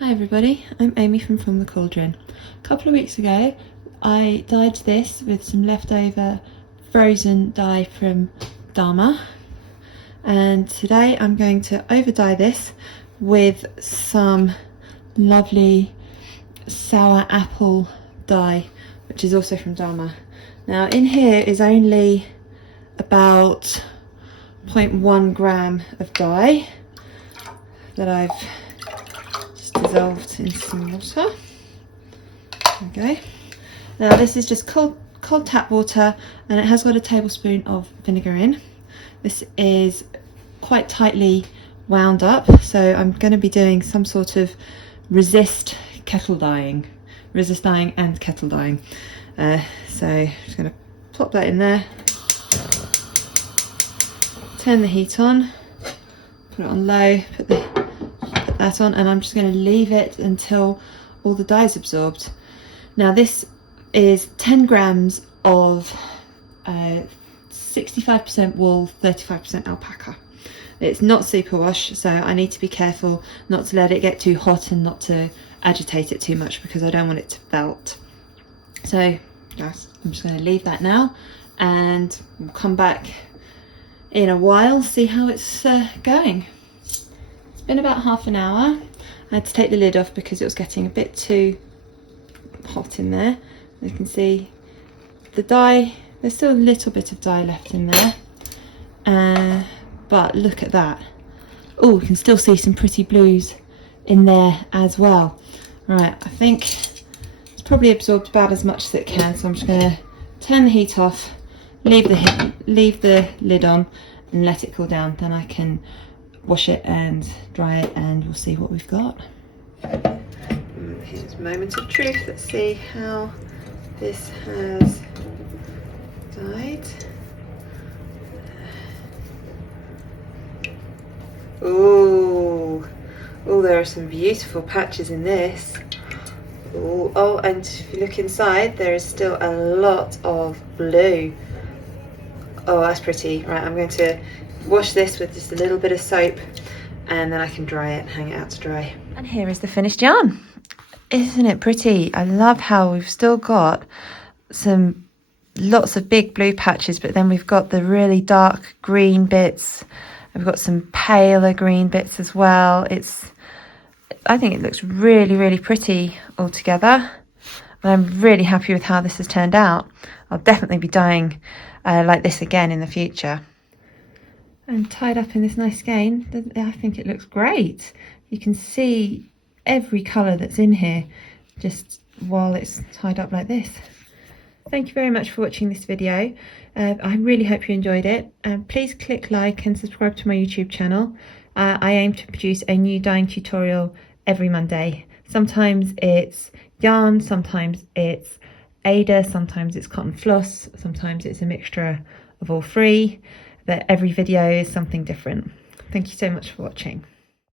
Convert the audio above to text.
Hi everybody, I'm Amy from the Cauldron. A couple of weeks ago I dyed this with some leftover frozen dye from Dharma, and today I'm going to over dye this with some lovely sour apple dye, which is also from Dharma. Now in here is only about 0.1 gram of dye that I've dissolved in some water. There we go. Now this is just cold tap water, and it has got a tablespoon of vinegar in. This is quite tightly wound up, so I'm going to be doing some sort of resist dyeing and kettle dyeing. So I'm just going to plop that in there, turn the heat on, put it on low, put that on, and I'm just going to leave it until all the dye is absorbed. Now this is 10 grams of 65% wool, 35% alpaca. It's not superwash, so I need to be careful not to let it get too hot and not to agitate it too much, because I don't want it to felt. So I'm just going to leave that now, and we'll come back in a while, see how it's going. Been about half an hour. I had to take the lid off because it was getting a bit too hot in there. You can see the dye, there's still a little bit of dye left in there, but look at that. Oh, you can still see some pretty blues in there as well. Right, I think it's probably absorbed about as much as it can, so I'm just going to turn the heat off, leave the lid on and let it cool down. Then I can wash it and dry it, and we'll see what we've got. Here's a moment of truth. Let's see how this has dyed. Oh, there are some beautiful patches in this. Ooh, oh, and if you look inside, there is still a lot of blue. Oh, that's pretty. Right, I'm going to wash this with just a little bit of soap, and then I can dry it and hang it out to dry. And here is the finished yarn. Isn't it pretty? I love how we've still got lots of big blue patches, but then we've got the really dark green bits. We've got some paler green bits as well. I think it looks really, really pretty all together. And I'm really happy with how this has turned out. I'll definitely be dyeing like this again in the future. And tied up in this nice skein, I think it looks great. You can see every colour that's in here just while it's tied up like this. Thank you very much for watching this video. I really hope you enjoyed it. Please click like and subscribe to my YouTube channel. I aim to produce a new dyeing tutorial every Monday. Sometimes it's yarn, sometimes it's Aida, sometimes it's cotton floss, sometimes it's a mixture of all three. But every video is something different. Thank you so much for watching.